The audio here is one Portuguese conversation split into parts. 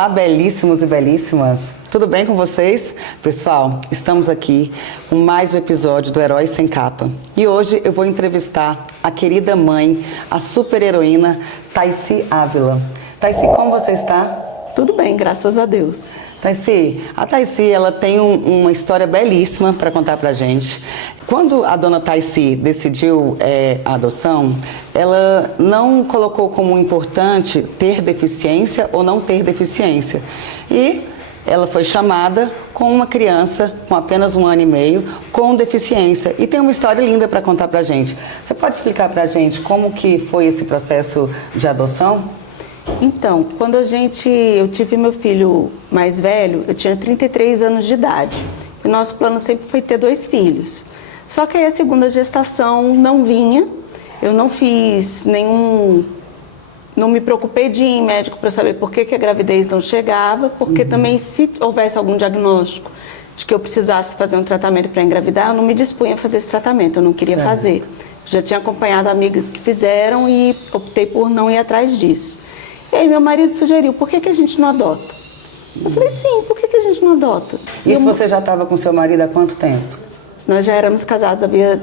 Olá, belíssimos e belíssimas! Tudo bem com vocês? Pessoal, estamos aqui com mais um episódio do Herói Sem Capa. E hoje eu vou entrevistar a querida mãe, a super-heroína Thaisy Ávila. Thaisy, como você está? Tudo bem, graças a Deus. Thaisy, a Thaisy, ela tem uma história belíssima para contar pra gente. Quando a dona Thaisy decidiu a adoção, ela não colocou como importante ter deficiência ou não ter deficiência. E ela foi chamada com uma criança com apenas 1 ano e meio, com deficiência. E tem uma história linda para contar pra gente. Você pode explicar pra gente como que foi esse processo de adoção? Então, quando eu tive meu filho mais velho, eu tinha 33 anos de idade. E nosso plano sempre foi ter 2 filhos. Só que aí a segunda gestação não vinha, eu não fiz não me preocupei de ir em médico para saber por que a gravidez não chegava, porque também se houvesse algum diagnóstico de que eu precisasse fazer um tratamento para engravidar, eu não me dispunha a fazer esse tratamento, eu não queria fazer. Já tinha acompanhado amigas que fizeram e optei por não ir atrás disso. E aí meu marido sugeriu, por que a gente não adota? Eu falei, sim, por que a gente não adota? Isso você já estava com seu marido há quanto tempo? Nós já éramos casados havia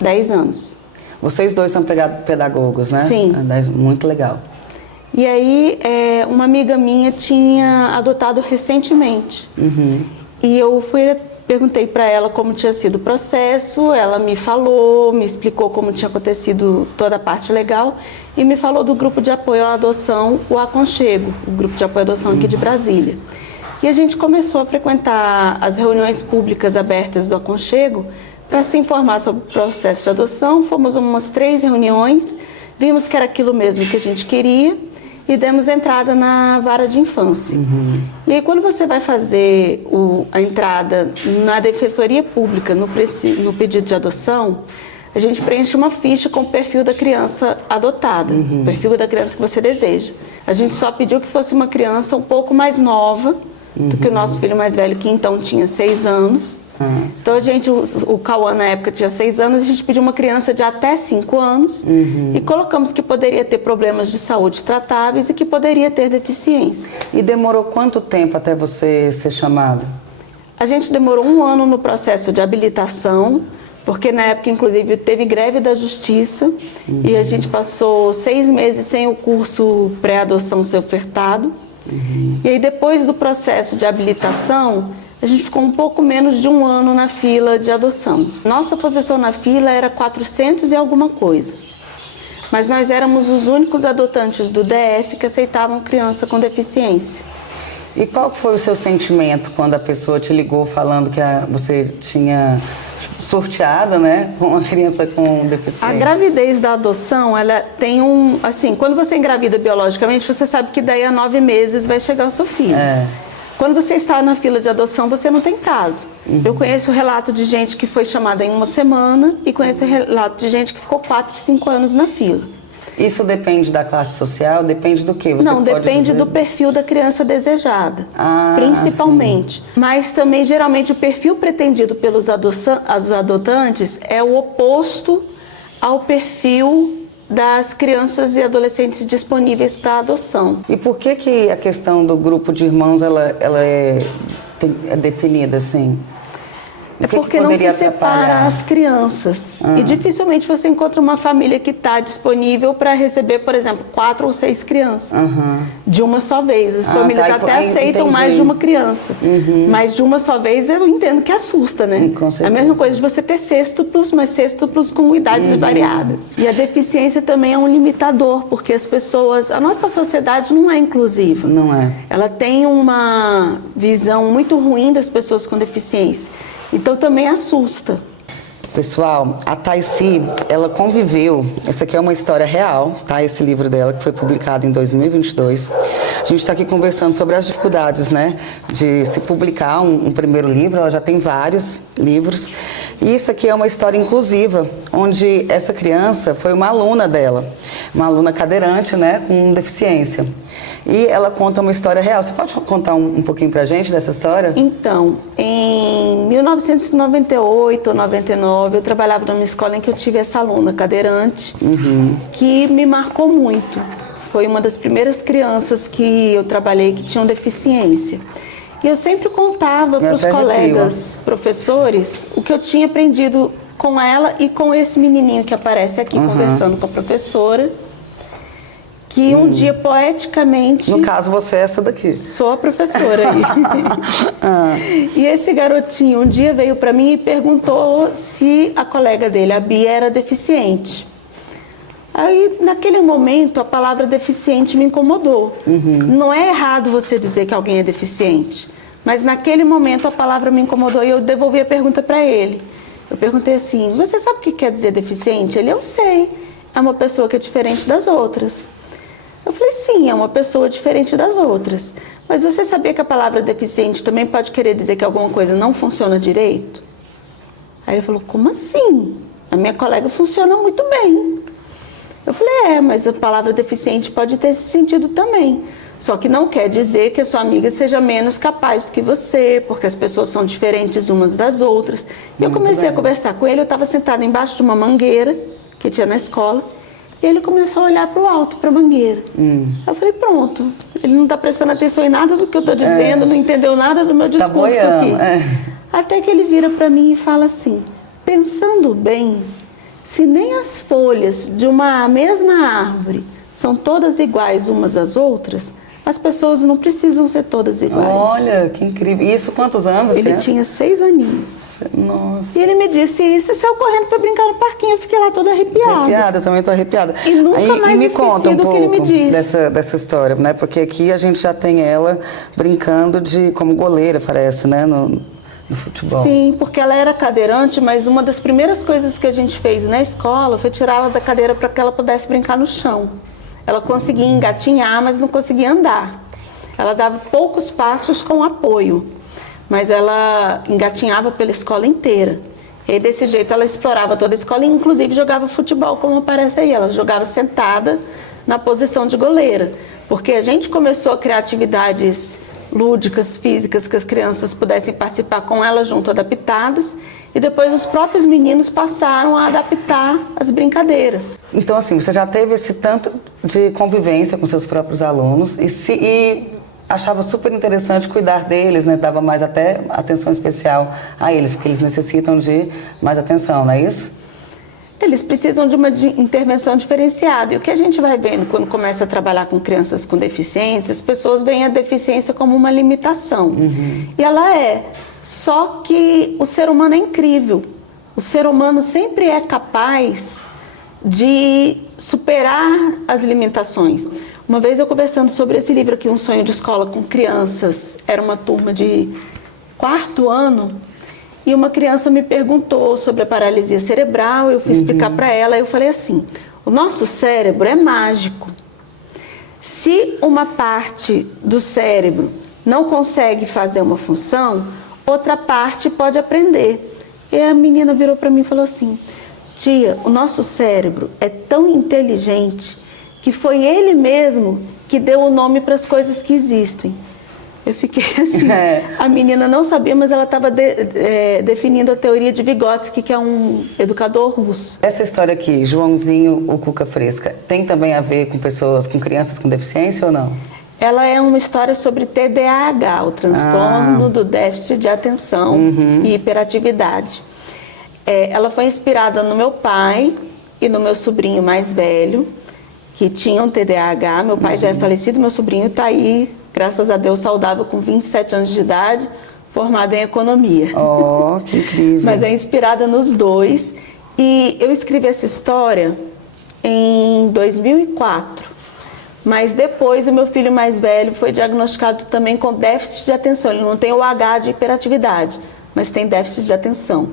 10 anos. Vocês dois são pedagogos, né? Sim. Muito legal. E aí uma amiga minha tinha adotado recentemente. E eu perguntei para ela como tinha sido o processo, ela me falou, me explicou como tinha acontecido toda a parte legal e me falou do grupo de apoio à adoção, o Aconchego, o grupo de apoio à adoção aqui de Brasília. E a gente começou a frequentar as reuniões públicas abertas do Aconchego para se informar sobre o processo de adoção. Fomos umas 3 reuniões, vimos que era aquilo mesmo que a gente queria e demos entrada na vara de infância. E aí quando você vai fazer a entrada na defensoria pública, no pedido de adoção, a gente preenche uma ficha com o perfil da criança adotada, o perfil da criança que você deseja. A gente só pediu que fosse uma criança um pouco mais nova do que o nosso filho mais velho, que então tinha 6 anos. Então o Cauã na época tinha 6 anos, a gente pediu uma criança de até 5 anos e colocamos que poderia ter problemas de saúde tratáveis e que poderia ter deficiência. E demorou quanto tempo até você ser chamado? A gente demorou 1 ano no processo de habilitação, porque na época inclusive teve greve da justiça e a gente passou 6 meses sem o curso pré-adoção ser ofertado. E aí depois do processo de habilitação, a gente ficou um pouco menos de 1 ano na fila de adoção. Nossa posição na fila era 400 e alguma coisa. Mas nós éramos os únicos adotantes do DF que aceitavam criança com deficiência. E qual foi o seu sentimento quando a pessoa te ligou falando que você tinha sorteado, né, com uma criança com deficiência? A gravidez da adoção, ela tem assim, quando você engravida biologicamente, você sabe que daí a 9 meses vai chegar o seu filho. Quando você está na fila de adoção, você não tem prazo. Eu conheço relato de gente que foi chamada em 1 semana e conheço relato de gente que ficou 4, 5 anos na fila. Isso depende da classe social? Depende do quê? Não, depende do perfil da criança desejada, principalmente. Sim. Mas também, geralmente, o perfil pretendido pelos adotantes é o oposto ao perfil das crianças e adolescentes disponíveis para adoção. E por que a questão do grupo de irmãos ela é definida assim? É porque não se separa as crianças. E dificilmente você encontra uma família que está disponível para receber, por exemplo, 4 ou 6 crianças de uma só vez. As famílias até aceitam mais de uma criança. Mas de uma só vez eu entendo que assusta, né? É a mesma coisa de você ter sextuplos, mas sextuplos com idades variadas. E a deficiência também é um limitador, porque a nossa sociedade não é inclusiva. Não é. Ela tem uma visão muito ruim das pessoas com deficiência. Então também assusta. Pessoal, a Thaisy, ela conviveu, essa aqui é uma história real, tá? Esse livro dela, que foi publicado em 2022. A gente está aqui conversando sobre as dificuldades, né, de se publicar um primeiro livro. Ela já tem vários livros. E isso aqui é uma história inclusiva, onde essa criança foi uma aluna dela, uma aluna cadeirante, né, com deficiência. E ela conta uma história real. Você pode contar um pouquinho pra gente dessa história? Então, em 1998 ou 99, eu trabalhava numa escola em que eu tive essa aluna cadeirante, que me marcou muito. foi uma das primeiras crianças que eu trabalhei que tinham deficiência. E eu sempre contava para os colegas professores o que eu tinha aprendido com ela e com esse menininho que aparece aqui conversando com a professora, que um dia poeticamente... No caso, você é essa daqui. Sou a professora aí. E esse garotinho um dia veio para mim e perguntou se a colega dele, a Bia, era deficiente. Aí, naquele momento, a palavra deficiente me incomodou. Não é errado você dizer que alguém é deficiente, mas naquele momento a palavra me incomodou e eu devolvi a pergunta para ele. Eu perguntei assim, você sabe o que quer dizer deficiente? Ele, eu sei, é uma pessoa que é diferente das outras. Eu falei, sim, é uma pessoa diferente das outras. Mas você sabia que a palavra deficiente também pode querer dizer que alguma coisa não funciona direito? Aí ele falou, como assim? A minha colega funciona muito bem. Eu falei, mas a palavra deficiente pode ter esse sentido também. Só que não quer dizer que a sua amiga seja menos capaz do que você, porque as pessoas são diferentes umas das outras. E eu comecei a conversar com ele, eu estava sentada embaixo de uma mangueira que tinha na escola, e ele começou a olhar para o alto, para a mangueira. Eu falei, pronto, ele não está prestando atenção em nada do que eu estou dizendo, não entendeu nada do meu discurso aqui. Até que ele vira para mim e fala assim, pensando bem, se nem as folhas de uma mesma árvore são todas iguais umas às outras, as pessoas não precisam ser todas iguais. Olha, que incrível. E isso quantos anos? Ele tinha 6 aninhos. Nossa. E ele me disse isso e saiu correndo para brincar no parquinho. Eu fiquei lá toda arrepiada. Arrepiada, eu também estou arrepiada. E nunca mais me conta um do que ele me pouco disse. dessa história, né? Porque aqui a gente já tem ela brincando como goleira, parece, né? No futebol. Sim, porque ela era cadeirante, mas uma das primeiras coisas que a gente fez na escola foi tirá-la da cadeira para que ela pudesse brincar no chão. Ela conseguia engatinhar, mas não conseguia andar. Ela dava poucos passos com apoio, mas ela engatinhava pela escola inteira. E desse jeito ela explorava toda a escola e inclusive jogava futebol, como aparece aí. Ela jogava sentada na posição de goleira, porque a gente começou a criar atividades lúdicas, físicas, que as crianças pudessem participar com ela junto, adaptadas, e depois os próprios meninos passaram a adaptar as brincadeiras. Então, assim, você já teve esse tanto de convivência com seus próprios alunos e achava super interessante cuidar deles, né? Dava mais até atenção especial a eles, porque eles necessitam de mais atenção, não é isso? Eles precisam de uma intervenção diferenciada. E o que a gente vai vendo quando começa a trabalhar com crianças com deficiência, as pessoas veem a deficiência como uma limitação. E ela é. Só que o ser humano é incrível. O ser humano sempre é capaz de superar as limitações. Uma vez eu conversando sobre esse livro aqui, Um Sonho de Escola com Crianças, era uma turma de 4º ano, e uma criança me perguntou sobre a paralisia cerebral, eu fui explicar para ela, eu falei assim, o nosso cérebro é mágico. Se uma parte do cérebro não consegue fazer uma função, outra parte pode aprender. E a menina virou para mim e falou assim, tia, o nosso cérebro é tão inteligente que foi ele mesmo que deu o nome para as coisas que existem. Eu fiquei assim, a menina não sabia, mas ela estava definindo a teoria de Vygotsky, que é um educador russo. Essa história aqui, Joãozinho, o Cuca Fresca, tem também a ver com pessoas, com crianças com deficiência ou não? Ela é uma história sobre TDAH, o transtorno do déficit de atenção e hiperatividade. Ela foi inspirada no meu pai e no meu sobrinho mais velho, que tinham TDAH. Meu pai já é falecido, meu sobrinho está aí, graças a Deus, saudável, com 27 anos de idade, formado em economia. Oh, que incrível. Mas é inspirada nos dois. E eu escrevi essa história em 2004. Mas depois o meu filho mais velho foi diagnosticado também com déficit de atenção. Ele não tem o H de hiperatividade, mas tem déficit de atenção.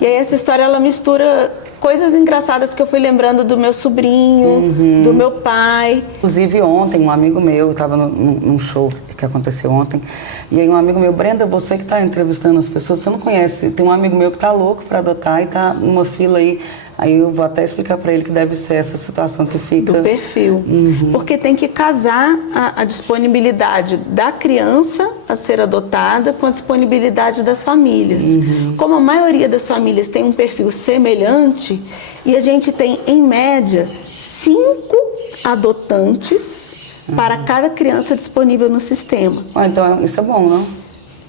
E aí essa história, ela mistura coisas engraçadas que eu fui lembrando do meu sobrinho, do meu pai. Inclusive ontem, um amigo meu, estava num show que aconteceu ontem, e aí um amigo meu, Brenda, você que está entrevistando as pessoas, você não conhece, tem um amigo meu que está louco para adotar e está numa fila aí eu vou até explicar para ele que deve ser essa situação que fica... Do perfil. Porque tem que casar a disponibilidade da criança a ser adotada com a disponibilidade das famílias. Como a maioria das famílias tem um perfil semelhante, e a gente tem, em média, 5 adotantes para cada criança disponível no sistema. Então isso é bom, não?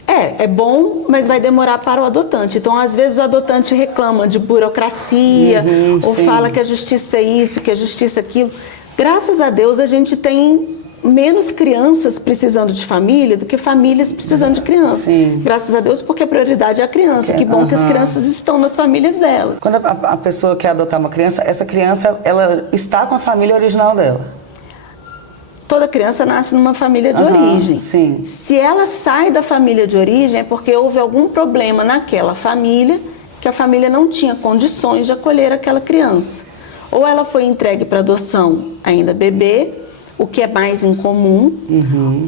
É bom, mas vai demorar para o adotante. Então, às vezes, o adotante reclama de burocracia, ou sim. fala que a justiça é isso, que a justiça é aquilo. Graças a Deus, a gente tem menos crianças precisando de família do que famílias precisando de criança. Sim. Graças a Deus, porque a prioridade é a criança. Que bom que as crianças estão nas famílias dela. Quando a pessoa quer adotar uma criança, essa criança, ela está com a família original dela. Toda criança nasce numa família de origem. Sim. Se ela sai da família de origem, é porque houve algum problema naquela família, que a família não tinha condições de acolher aquela criança. Ou ela foi entregue para adoção ainda bebê, o que é mais incomum,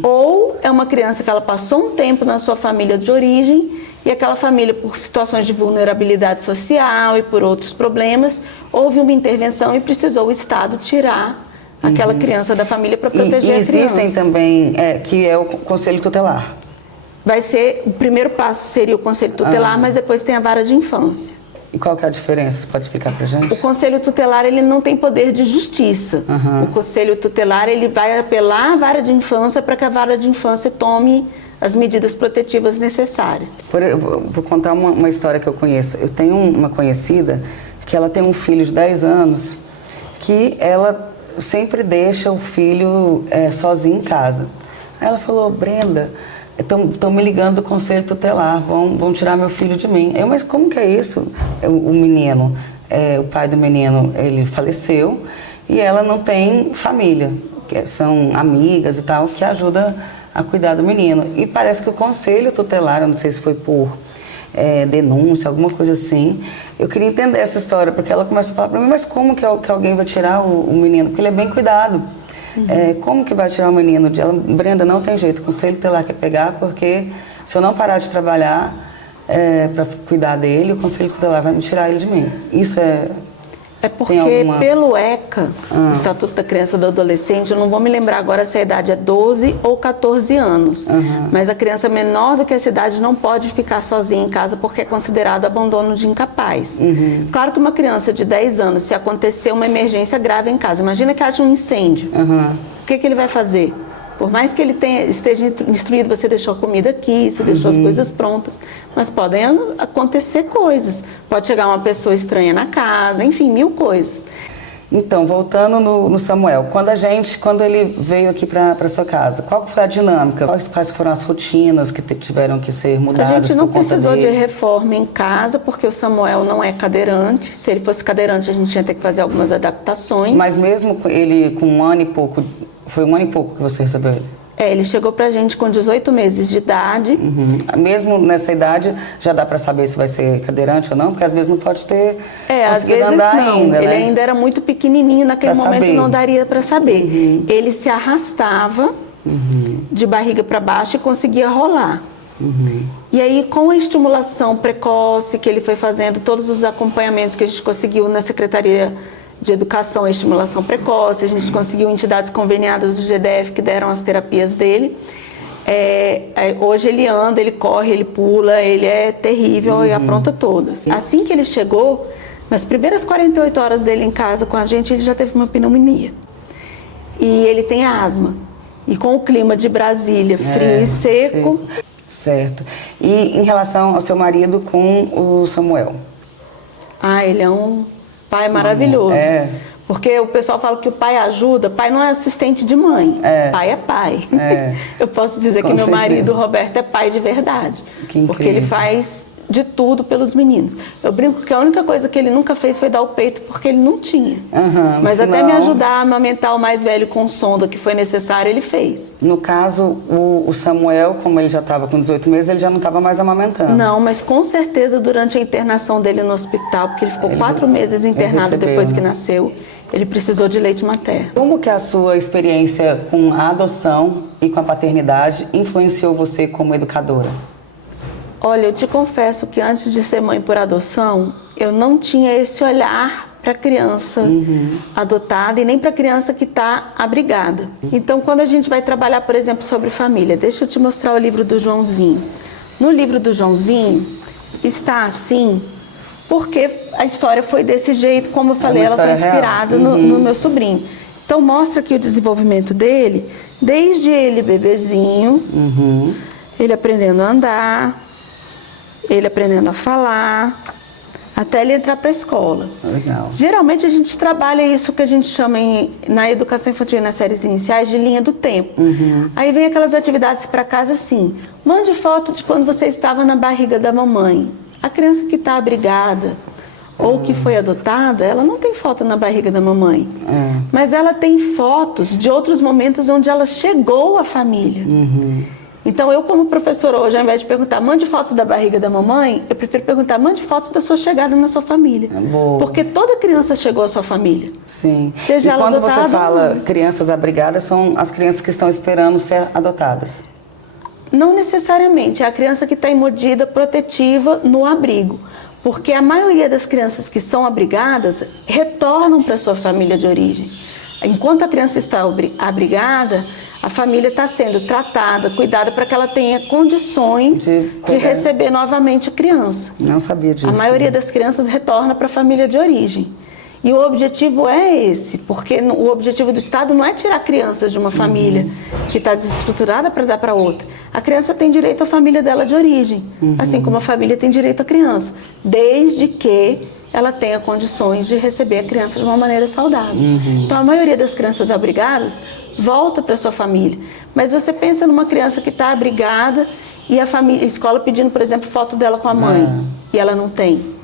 ou é uma criança que ela passou um tempo na sua família de origem e aquela família, por situações de vulnerabilidade social e por outros problemas, houve uma intervenção e precisou o Estado tirar aquela criança da família para proteger a criança. Existem também, que é o Conselho Tutelar. Vai ser, o primeiro passo seria o Conselho Tutelar, mas depois tem a vara de infância. E qual que é a diferença? Você pode explicar pra gente? O Conselho Tutelar, ele não tem poder de justiça. O Conselho Tutelar, ele vai apelar à vara de infância para que a vara de infância tome as medidas protetivas necessárias. Eu vou contar uma história que eu conheço. Eu tenho uma conhecida que ela tem um filho de 10 anos que ela sempre deixa o filho sozinho em casa. Aí ela falou, Brenda, estão me ligando do Conselho Tutelar, vão tirar meu filho de mim. Mas como que é isso? O menino, o pai do menino, ele faleceu e ela não tem família, que são amigas e tal, que ajuda a cuidar do menino. E parece que o Conselho Tutelar, eu não sei se foi por denúncia, alguma coisa assim. Eu queria entender essa história, porque ela começa a falar para mim, mas como que alguém vai tirar o menino? Porque ele é bem cuidado. Como que vai tirar o menino de ela? Brenda, não tem jeito, o Conselho Tutelar quer pegar, porque se eu não parar de trabalhar para cuidar dele, o Conselho Tutelar vai me tirar ele de mim. Isso É porque pelo ECA, o Estatuto da Criança e do Adolescente, eu não vou me lembrar agora se a idade é 12 ou 14 anos, mas a criança menor do que essa idade não pode ficar sozinha em casa porque é considerado abandono de incapaz. Claro que uma criança de 10 anos, se acontecer uma emergência grave em casa, imagina que haja um incêndio, o que ele vai fazer? Por mais que ele esteja instruído, você deixou a comida aqui, você deixou as coisas prontas, mas podem acontecer coisas. Pode chegar uma pessoa estranha na casa, enfim, 1000 coisas. Então, voltando no Samuel, quando ele veio aqui para sua casa, qual foi a dinâmica? Quais foram as rotinas que tiveram que ser mudadas? A gente não precisou de reforma em casa, porque o Samuel não é cadeirante. Se ele fosse cadeirante, a gente ia ter que fazer algumas adaptações. Mas mesmo ele com 1 ano e pouco, foi 1 ano e pouco que você recebeu ele? Ele chegou pra gente com 18 meses de idade. Mesmo nessa idade, já dá para saber se vai ser cadeirante ou não? Porque às vezes não pode ter às vezes andar não. ainda, ele né? ainda era muito pequenininho, naquele momento não daria para saber. Ele se arrastava de barriga para baixo e conseguia rolar. E aí, com a estimulação precoce que ele foi fazendo, todos os acompanhamentos que a gente conseguiu na Secretaria de Educação e Estimulação Precoce, a gente conseguiu entidades conveniadas do GDF que deram as terapias dele. Hoje ele anda, ele corre, ele pula, ele é terrível e apronta todas. Assim que ele chegou, nas primeiras 48 horas dele em casa com a gente, ele já teve uma pneumonia. E ele tem asma. E com o clima de Brasília, frio e seco... Certo. E em relação ao seu marido com o Samuel? Ele é um pai maravilhoso. Porque o pessoal fala que o pai ajuda, pai não é assistente de mãe, pai é pai. Eu posso dizer que meu marido, Roberto, é pai de verdade. Porque ele faz de tudo pelos meninos. Eu brinco que a única coisa que ele nunca fez foi dar o peito, porque ele não tinha. Mas até me ajudar a amamentar o mais velho com sonda, que foi necessário, ele fez. No caso, o Samuel, como ele já estava com 18 meses, ele já não estava mais amamentando. Não, mas com certeza durante a internação dele no hospital, porque ele ficou 4 meses internado depois que nasceu, ele precisou de leite materno. Como que a sua experiência com a adoção e com a paternidade influenciou você como educadora? Olha, eu te confesso que antes de ser mãe por adoção, eu não tinha esse olhar para a criança adotada e nem para a criança que está abrigada. Então, quando a gente vai trabalhar, por exemplo, sobre família, deixa eu te mostrar o livro do Joãozinho. No livro do Joãozinho, está assim, porque a história foi desse jeito, como eu falei, ela foi inspirada no meu sobrinho. Então mostra aqui o desenvolvimento dele, desde ele bebezinho, ele aprendendo a andar, ele aprendendo a falar, até ele entrar para a escola. Legal. Geralmente a gente trabalha isso que a gente chama na educação infantil, nas séries iniciais, de linha do tempo. Aí vem aquelas atividades para casa assim, mande foto de quando você estava na barriga da mamãe. A criança que está abrigada ou que foi adotada, ela não tem foto na barriga da mamãe. Mas ela tem fotos de outros momentos onde ela chegou à família. Então, eu como professora hoje, ao invés de perguntar, mande fotos da barriga da mamãe, eu prefiro perguntar, mande fotos da sua chegada na sua família. Boa. Porque toda criança chegou à sua família. Sim. Seja e ela quando adotada você fala crianças abrigadas, são as crianças que estão esperando ser adotadas? Não necessariamente. É a criança que está em medida protetiva no abrigo. Porque a maioria das crianças que são abrigadas retornam para a sua família de origem. Enquanto a criança está abrigada, a família está sendo tratada, cuidada para que ela tenha condições de receber novamente a criança. Não sabia disso. A maioria das crianças retorna para a família de origem. E o objetivo é esse, porque o objetivo do Estado não é tirar crianças de uma família que está desestruturada para dar para outra. A criança tem direito à família dela de origem, assim como a família tem direito à criança, desde que ela tenha condições de receber a criança de uma maneira saudável. Então, a maioria das crianças abrigadas volta para sua família. Mas você pensa numa criança que está abrigada e a escola pedindo, por exemplo, foto dela com a mãe, e ela não tem.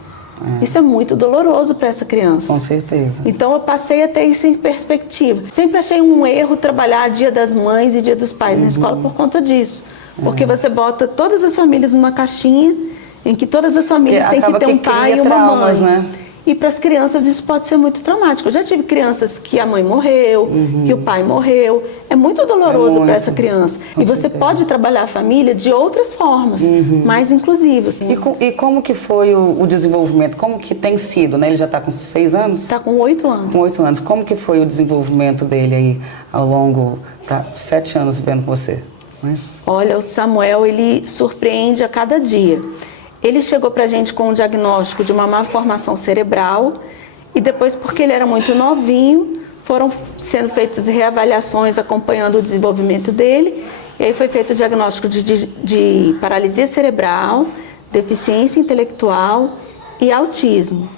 Isso é muito doloroso para essa criança. Com certeza. Então eu passei a ter isso em perspectiva. Sempre achei um erro trabalhar Dia das Mães e Dia dos Pais na escola por conta disso. Porque você bota todas as famílias numa caixinha em que todas as famílias têm que ter um pai e uma mãe. Né? E para as crianças isso pode ser muito traumático. Eu já tive crianças que a mãe morreu, que o pai morreu. É muito doloroso para essa criança. E você pode trabalhar a família de outras formas, mais inclusivas. E como que foi o desenvolvimento? Como que tem sido, né? Ele já está com 6 anos? Está com 8 anos. Com 8 anos. Como que foi o desenvolvimento dele aí ao longo... Tá 7 anos vivendo com você. Olha, o Samuel, ele surpreende a cada dia. Ele chegou pra gente com um diagnóstico de uma má formação cerebral e depois, porque ele era muito novinho, foram sendo feitas reavaliações acompanhando o desenvolvimento dele. E aí foi feito o diagnóstico de paralisia cerebral, deficiência intelectual e autismo.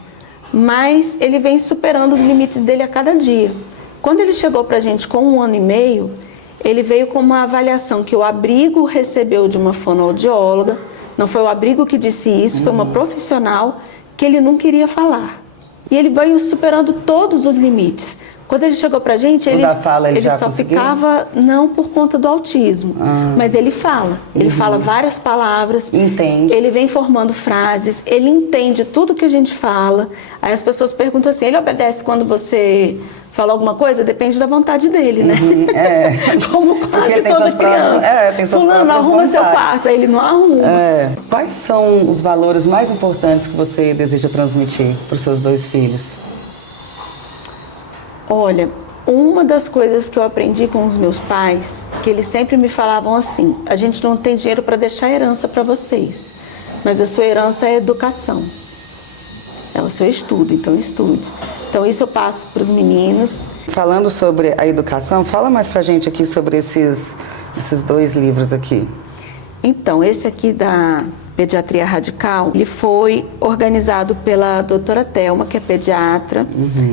Mas ele vem superando os limites dele a cada dia. Quando ele chegou pra gente com 1 ano e meio, ele veio com uma avaliação que o abrigo recebeu de uma fonoaudióloga. Não foi o abrigo que disse isso, foi uma profissional que ele não queria falar. E ele veio superando todos os limites. Quando ele chegou pra gente, ele só ficava, não por conta do autismo, mas ele fala. Ele fala várias palavras. Entende. Ele vem formando frases, ele entende tudo que a gente fala. Aí as pessoas perguntam assim, ele obedece quando você fala alguma coisa? Depende da vontade dele, né? Como quase toda criança. Fulano, arruma seu quarto, aí ele não arruma. Quais são os valores mais importantes que você deseja transmitir para os seus 2 filhos? Olha, uma das coisas que eu aprendi com os meus pais, que eles sempre me falavam assim, a gente não tem dinheiro para deixar herança para vocês, mas a sua herança é educação. É o seu estudo, então estude. Então isso eu passo para os meninos. Falando sobre a educação, fala mais pra gente aqui sobre esses 2 livros aqui. Então, esse aqui da Pediatria Radical, ele foi organizado pela doutora Thelma, que é pediatra,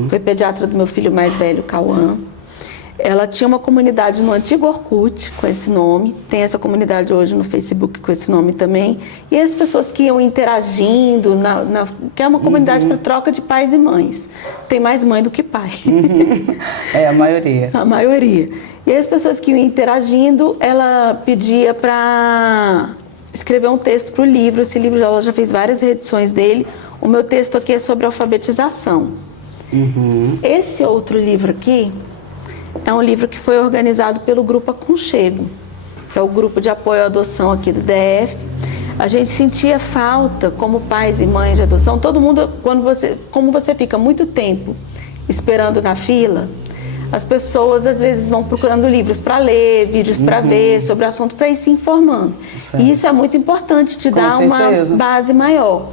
foi pediatra do meu filho mais velho, Cauã. Ela tinha uma comunidade no antigo Orkut com esse nome, tem essa comunidade hoje no Facebook com esse nome também, e as pessoas que iam interagindo, que é uma comunidade para troca de pais e mães. Tem mais mãe do que pai. É a maioria. A maioria. E as pessoas que iam interagindo, ela pedia para escrever um texto para o livro. Esse livro ela já fez várias reedições dele. O meu texto aqui é sobre alfabetização. Esse outro livro aqui é um livro que foi organizado pelo Grupo Aconchego, que é o grupo de apoio à adoção aqui do DF. A gente sentia falta, como pais e mães de adoção, todo mundo, como você fica muito tempo esperando na fila, as pessoas às vezes vão procurando livros para ler, vídeos para ver sobre o assunto, para ir se informando. Certo. E isso é muito importante, te dá uma base maior.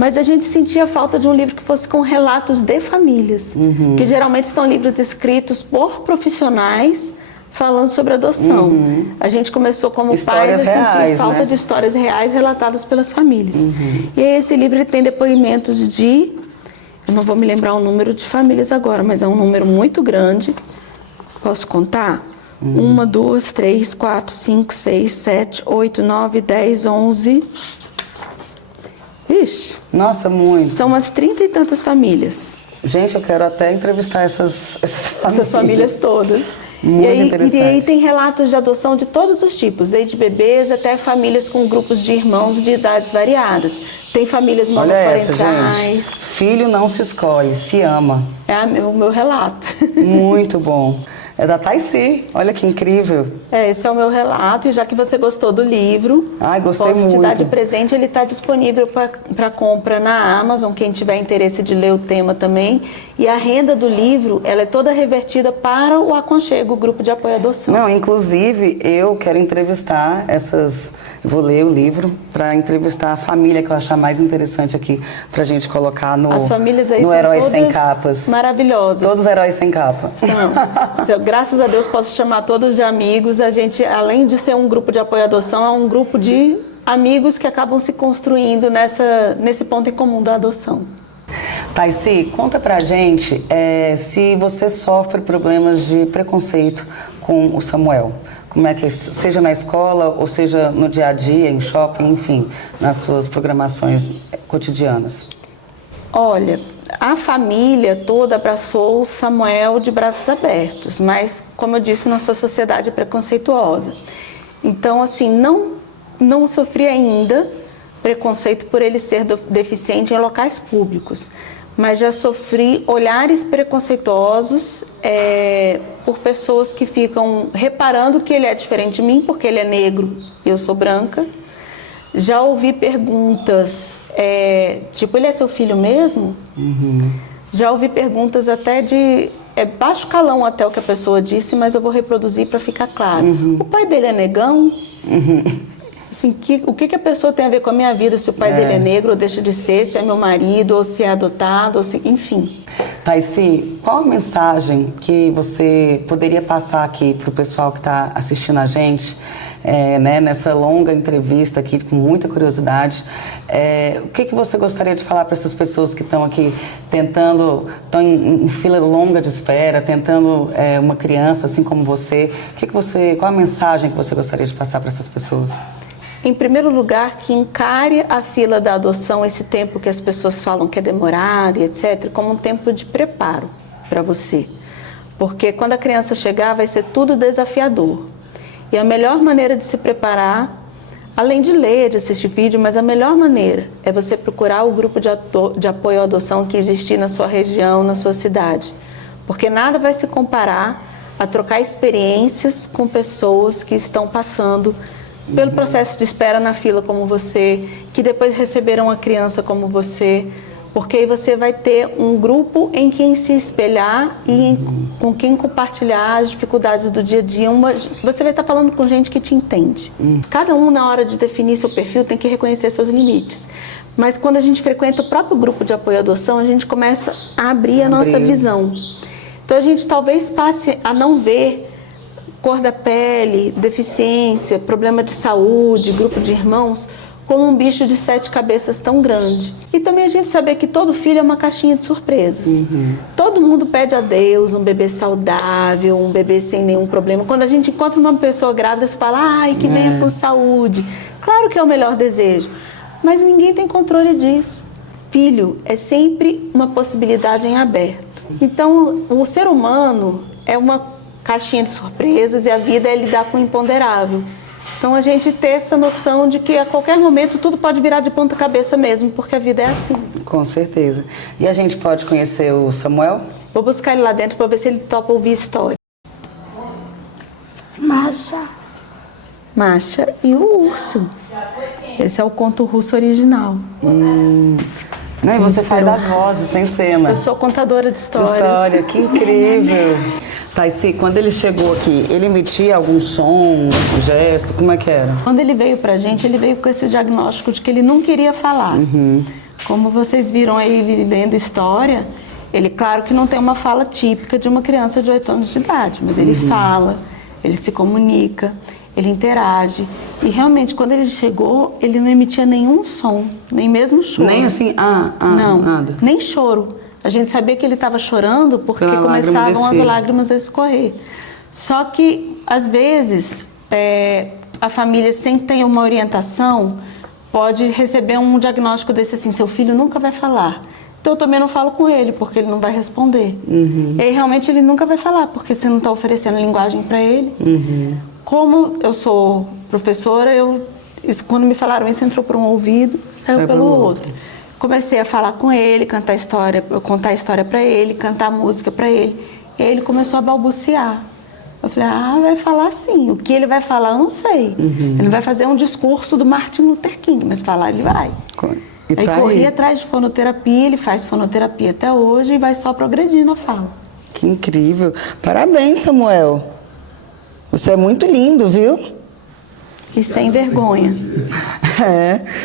Mas a gente sentia falta de um livro que fosse com relatos de famílias, que geralmente são livros escritos por profissionais falando sobre adoção. A gente começou como Histórias pais a sentir reais, falta né? de histórias reais relatadas pelas famílias. E aí esse livro ele tem depoimentos de, eu não vou me lembrar o número de famílias agora, mas é um número muito grande. Posso contar? 1, 2, 3, 4, 5, 6, 7, 8, 9, 10, 11... Ixi, Nossa, muito. são umas 30 e tantas famílias. Gente, eu quero até entrevistar essas famílias. Essas famílias todas. Muito interessante. E aí tem relatos de adoção de todos os tipos, desde bebês até famílias com grupos de irmãos de idades variadas. Tem famílias Olha essa, monoparentais. gente. Filho não se escolhe, se ama. É o meu relato. Muito bom. É da Taici. Olha que incrível. Esse é o meu relato, e já que você gostou do livro, Ai, gostei posso te muito. dar de presente. Ele está disponível para compra na Amazon, quem tiver interesse de ler o tema também. E a renda do livro, ela é toda revertida para o Aconchego, o grupo de apoio à adoção. Não, inclusive, eu quero entrevistar essas... Vou ler o livro para entrevistar a família que eu achar mais interessante aqui pra gente colocar no, As famílias aí no são Heróis todas Sem Capas. maravilhosas. Todos heróis sem capa. Não. Graças a Deus posso chamar todos de amigos. A gente, além de ser um grupo de apoio à adoção, é um grupo de amigos que acabam se construindo nesse ponto em comum da adoção. Taici, conta pra gente se você sofre problemas de preconceito com o Samuel. Como é que, seja na escola ou seja no dia a dia, em shopping, enfim, nas suas programações cotidianas. Olha, a família toda abraçou o Samuel de braços abertos, mas, como eu disse, nossa sociedade é preconceituosa. Então, assim, não sofri ainda preconceito por ele ser deficiente em locais públicos, mas já sofri olhares preconceituosos por pessoas que ficam reparando que ele é diferente de mim, porque ele é negro e eu sou branca. Já ouvi perguntas, tipo, ele é seu filho mesmo? Já ouvi perguntas até de baixo calão até o que a pessoa disse, mas eu vou reproduzir para ficar claro. O pai dele é negão? Assim, o que a pessoa tem a ver com a minha vida, se o pai dele é negro ou deixa de ser, se é meu marido ou se é adotado, ou se, enfim. Taici, qual a mensagem que você poderia passar aqui para o pessoal que está assistindo a gente, nessa longa entrevista aqui, com muita curiosidade? O que você gostaria de falar para essas pessoas que estão aqui estão em fila longa de espera, tentando uma criança assim como você? Qual a mensagem que você gostaria de passar para essas pessoas? Em primeiro lugar, que encare a fila da adoção, esse tempo que as pessoas falam que é demorado e etc., como um tempo de preparo para você. Porque quando a criança chegar, vai ser tudo desafiador. E a melhor maneira de se preparar, além de ler, de assistir vídeo, mas a melhor maneira é você procurar o grupo de apoio à adoção que existir na sua região, na sua cidade. Porque nada vai se comparar a trocar experiências com pessoas que estão passando pelo processo de espera na fila como você, que depois receberam a criança como você, porque aí você vai ter um grupo em quem se espelhar e com quem compartilhar as dificuldades do dia a dia. Você vai estar falando com gente que te entende. Cada um, na hora de definir seu perfil, tem que reconhecer seus limites. Mas quando a gente frequenta o próprio grupo de apoio à adoção, a gente começa a abrir a nossa visão. Então a gente talvez passe a não ver cor da pele, deficiência, problema de saúde, grupo de irmãos, como um bicho de 7 cabeças tão grande. E também a gente saber que todo filho é uma caixinha de surpresas. Todo mundo pede a Deus um bebê saudável, um bebê sem nenhum problema. Quando a gente encontra uma pessoa grávida, você fala, ai, que venha com saúde. Claro que é o melhor desejo, mas ninguém tem controle disso. Filho é sempre uma possibilidade em aberto. Então, o ser humano é uma caixinha de surpresas e a vida é lidar com o imponderável. Então a gente ter essa noção de que a qualquer momento tudo pode virar de ponta cabeça mesmo, porque a vida é assim. Com certeza. E a gente pode conhecer o Samuel? Vou buscar ele lá dentro para ver se ele topa ouvir a história. Masha e o urso. Esse é o conto russo original. Não, e você faz as vozes, sem cena. Eu sou contadora de histórias. Que incrível. Taici, quando ele chegou aqui, ele emitia algum som, um gesto, como é que era? Quando ele veio pra gente, ele veio com esse diagnóstico de que ele não queria falar. Como vocês viram aí ele lendo história, ele, claro que não tem uma fala típica de uma criança de 8 anos de idade, mas ele fala, ele se comunica, ele interage. E realmente, quando ele chegou, ele não emitia nenhum som, nem mesmo choro. Nem assim, não, nada. nem choro. A gente sabia que ele estava chorando porque Pela começavam as lágrima lágrimas a escorrer. Só que, às vezes, a família, sem ter uma orientação, pode receber um diagnóstico desse assim, seu filho nunca vai falar. Então eu também não falo com ele, porque ele não vai responder. E aí realmente ele nunca vai falar, porque você não está oferecendo linguagem para ele. Como eu sou professora, quando me falaram isso, entrou por um ouvido, saiu pelo outro. Comecei a falar com ele, contar a história para ele, cantar música para ele. E aí ele começou a balbuciar. Eu falei, vai falar sim. O que ele vai falar, eu não sei. Ele não vai fazer um discurso do Martin Luther King, mas falar ele vai. Aí corri atrás de fonoterapia, ele faz fonoterapia até hoje e vai só progredindo a fala. Que incrível. Parabéns, Samuel. Você é muito lindo, viu? E sem vergonha.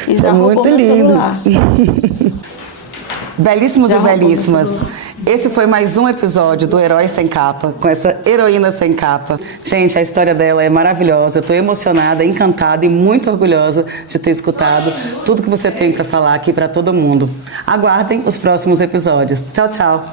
E você é muito lindo. Belíssimos e belíssimas. Esse foi mais um episódio do Herói Sem Capa, com essa heroína sem capa. Gente, a história dela é maravilhosa. Eu tô emocionada, encantada e muito orgulhosa de ter escutado tudo que você tem para falar aqui para todo mundo. Aguardem os próximos episódios. Tchau, tchau.